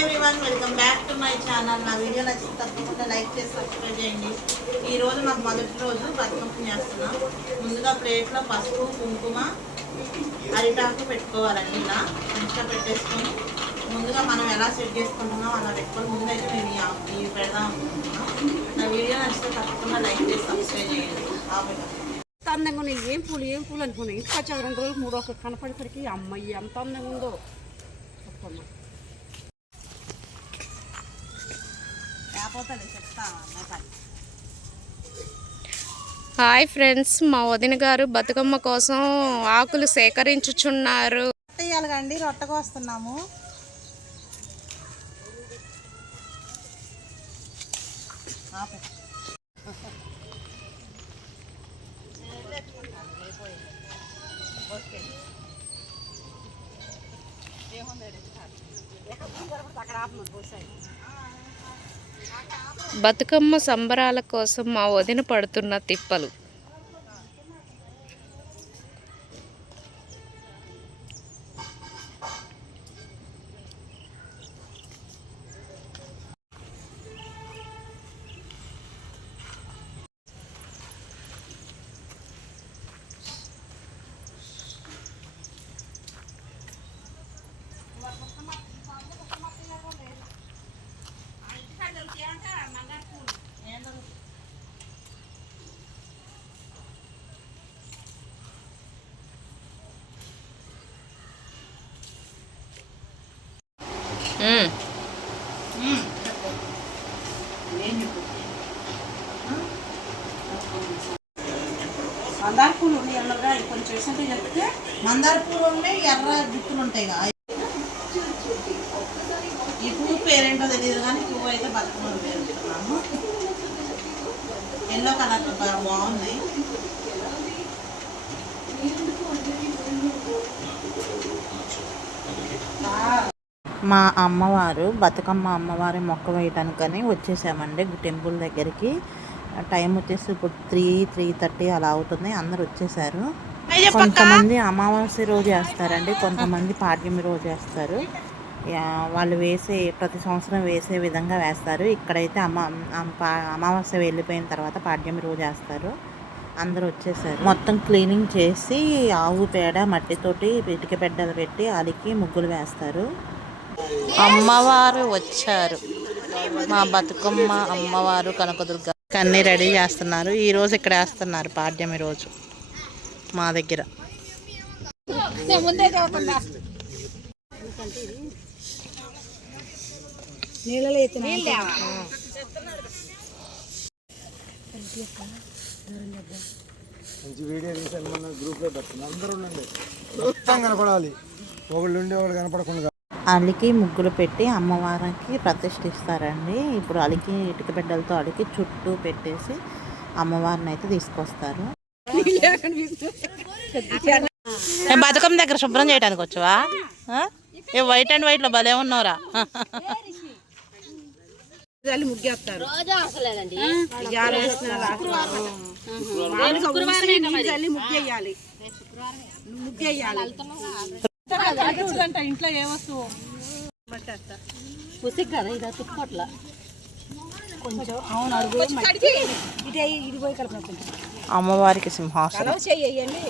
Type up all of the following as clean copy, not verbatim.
Everyone, welcome back to my channel. నా video నచ్చితే తప్పకుండా లైక్ చేసి సబ్స్క్రైబ్ చేయండి. ఈరోజు మాకు మొదటి రోజు బతుకమ్మ చేస్తున్నాం. ముందుగా ప్లేట్లో పసుపు, కుంకుమ, అరిటాకు పెట్టుకోవాలండి. ఇలా మంచిగా పెట్టేసుకొని ముందుగా మనం ఎలా సెట్ చేసుకుంటున్నాం అలా పెట్టుకొని ముందైతే మేము ఇవి పెడదాం అనుకుంటున్నాం. నా వీడియో నచ్చితే తప్పకుండా లైక్ చేసి సబ్స్క్రైబ్ చేయండి. అందంగా ఉన్నాయి. ఏం పూలు అనుకున్నాయి. ఇంటికి వచ్చే 2 రోజులు 3 రోజులు కనపడేసరికి అమ్మాయి ఎంత అందంగా ఉందో. హాయ్ ఫ్రెండ్స్, మా వదిన గారు బతుకమ్మ కోసం ఆకులు సేకరించుచున్నారు. రొట్టెయ్యాలండి, రొట్టెకు వస్తున్నాము. బతుకమ్మ సంబరాల కోసం మా వదిన పడుతున్న తిప్పలు. మందార పూలు ఉన్నాయి ఎల్లగా, కొంచెం వేసింటే చెప్తే మందార పూలు ఉన్నాయి, ఎర్ర గుత్తులు ఉంటాయి కదా. ఈ పువ్వు పేరేంటో తెలియదు కానీ పువ్వు అయితే బతుకమ్మ పేరుతున్నాము. ఎల్లో కలర్ బాగున్నాయి. మా అమ్మవారు బతుకమ్మ అమ్మవారి మొక్క వేయడానికని వచ్చేసామండి టెంపుల్ దగ్గరికి. టైం వచ్చేసి ఇప్పుడు 3:30 అలా అవుతుంది. అందరు వచ్చేసారు. కొంతమంది అమావాస్య రోజు వేస్తారండి, కొంతమంది పాడ్యమి రోజు వేస్తారు. వాళ్ళు ప్రతి సంవత్సరం వేసే విధంగా వేస్తారు. ఇక్కడైతే అమావాస్య వెళ్ళిపోయిన తర్వాత పాడ్యమి రోజు వేస్తారు. అందరూ వచ్చేసారు. మొత్తం క్లీనింగ్ చేసి ఆవు పేడ మట్టితోటి ఇటుక బిడ్డలు పెట్టి అలికి ముగ్గులు వేస్తారు. అమ్మవారు వచ్చారు. మా బతుకమ్మ అమ్మవారు కనకదుర్గ అన్నీ రెడీ చేస్తున్నారు. ఈ రోజు ఇక్కడ వేస్తున్నారు పాడ్యమి రోజు మా దగ్గర. మంచి వీడియో తీసాను, మన గ్రూప్లో పెట్టండి. అందరూ ఉండండి, మొత్తం కనపడాలి. ఒకళ్ళు ఉండి ఒకళ్ళు కనపడకుండా. అలికి ముగ్గులు పెట్టి అమ్మవారికి ప్రతిష్ఠిస్తారండి. ఇప్పుడు అలికి ఇటుక బిడ్డలతో అలికి చుట్టూ పెట్టేసి అమ్మవారిని అయితే తీసుకొస్తారు. బతుకమ్మ దగ్గర శుభ్రం చేయడానికి వచ్చావా? వైట్ అండ్ వైట్ లో భలే ఉన్నారా? ముగ్గేస్తారు. ఇంట్లో ఏ వస్తువు కదా ఇది తుప్పట్ల కొంచెం ఇది పోయి కలుపుకుంటాం. అమ్మవారికి సింహాసనం చెయ్యండి.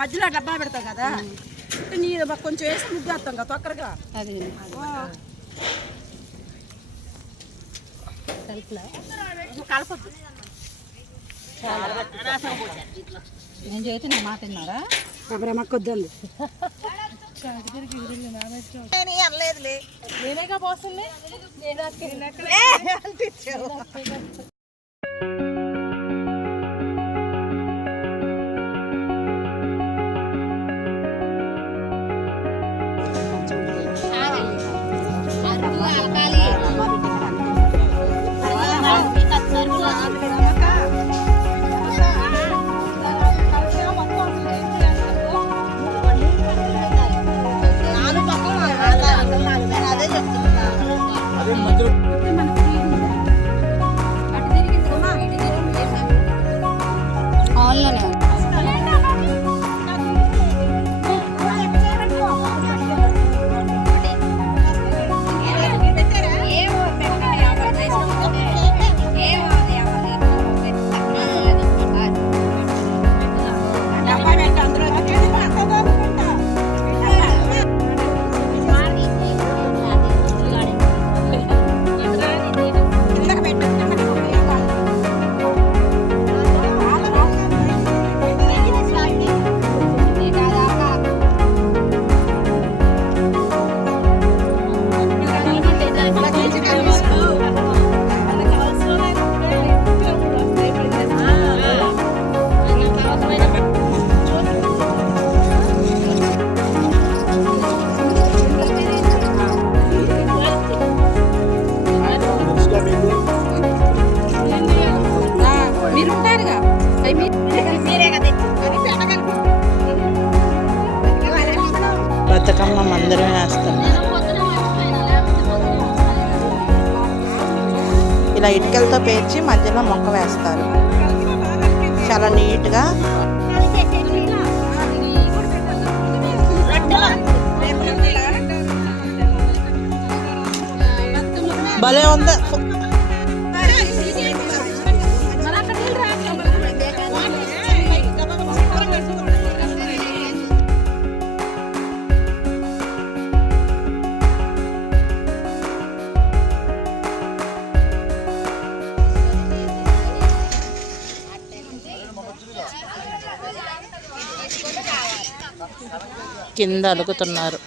మధ్యలో డబ్బా పెడతాం కదా, నీరు కొంచెం వేసి ముగ్గేస్తాం కదా తొక్కరగా. అది కలపద్దు. నేను చేతి నా మాట విన్నారా? అబ్రమక్కొద్దండి. అనలేదులే, నేనేగా పోస్తుంది. అదే మధ్యలో వేస్తున్నారు. ఇలా ఇటుకలతో పేర్చి మధ్యలో మొక్క వేస్తారు. చాలా నీట్గా. భలే ఉంది. కింద అలుగుతున్నారు.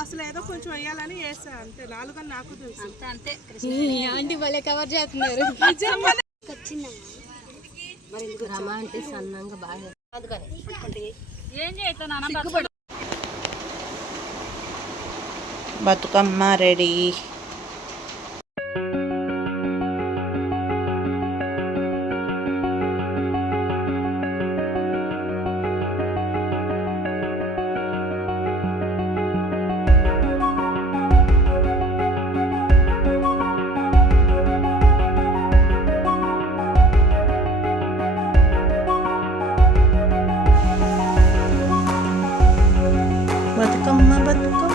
అసలు ఏదో కొంచెం వేయాలని వేస్తా అంతే. 4 అని నాకు తెలుసు. అంతే ఆంటీ భలే కవర్ చేస్తున్నారు. రమ అంటే సన్నంగా బాగా ఏం చేస్తాను. బతుకమ్మ రెడీ. బతుకమ్మ బతుకమ్మ.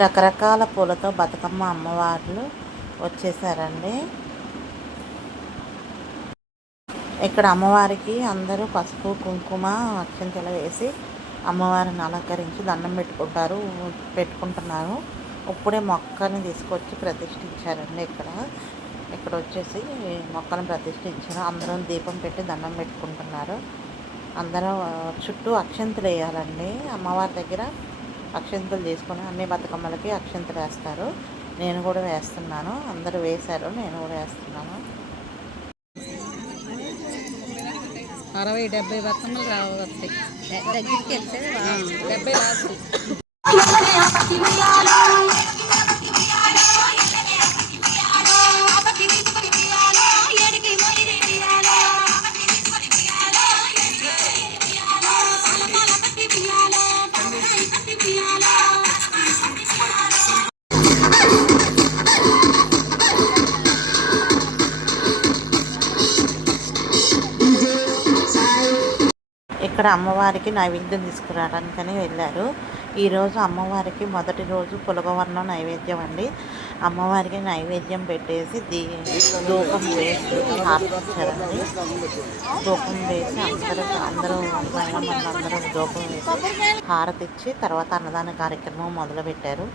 రకరకాల పూలతో బతుకమ్మ అమ్మవార్లు వచ్చేసారండి. ఇక్కడ అమ్మవారికి అందరూ పసుపు కుంకుమ అక్షంతలు వేసి అమ్మవారిని అలంకరించి దండం పెట్టుకుంటున్నారు. ఇప్పుడే మొక్కని తీసుకొచ్చి ప్రతిష్ఠించారండి. ఇక్కడ వచ్చేసి మొక్కను ప్రతిష్ఠించారు. అందరూ దీపం పెట్టి దండం పెట్టుకుంటున్నారు. అందరూ చుట్టూ అక్షంతలు వేయాలండి. అమ్మవారి దగ్గర అక్షంతలు తీసుకొని అన్ని బతుకమ్మలకి అక్షంతలు వేస్తారు. నేను కూడా వేస్తున్నాను. అందరూ వేశారు, నేను కూడా వేస్తున్నాను. 60-70 బతుకమ్మలు రావస్తాయి. దగ్గరికి వెళ్తే 70 రాదు. ఇక్కడ అమ్మవారికి నైవేద్యం తీసుకురావడానికని వెళ్ళారు. ఈరోజు అమ్మవారికి మొదటి రోజు పులగవన్నం నైవేద్యం అండి. అమ్మవారికి నైవేద్యం పెట్టేసి ధూపం వేసి హారతిచ్చారండి. ధూపం వేసి అందరూ అందరూ ధూపం వేసి హారతిచ్చి తర్వాత అన్నదాన కార్యక్రమం మొదలుపెట్టారు.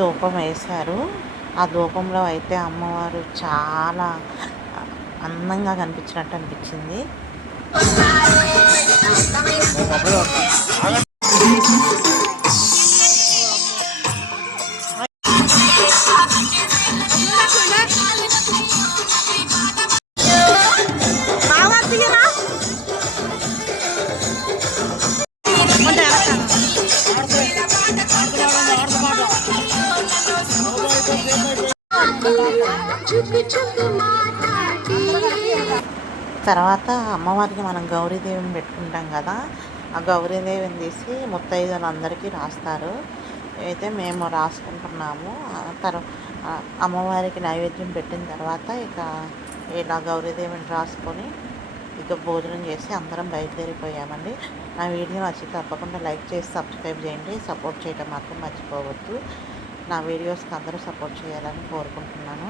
ధూపం వేశారు. ఆ ధూపంలో అయితే అమ్మవారు చాలా అందంగా కనిపించినట్టు అనిపించింది. తర్వాత అమ్మవారికి మనం గౌరీదేవిని పెట్టుకుంటాం కదా, ఆ గౌరీదేవిని తీసి ముత్తైదులందరికీ రాస్తారు. అయితే మేము రాసుకుంటున్నాము. అమ్మవారికి నైవేద్యం పెట్టిన తర్వాత ఇక ఇలా గౌరీదేవిని రాసుకొని ఇక భోజనం చేసి అందరం బయలుదేరిపోయామండి. నా వీడియో నచ్చి తప్పకుండా లైక్ చేసి సబ్స్క్రైబ్ చేయండి. సపోర్ట్ చేయడం మాత్రం మర్చిపోవద్దు. నా వీడియోస్కి అందరూ సపోర్ట్ చేయాలని కోరుకుంటున్నాను.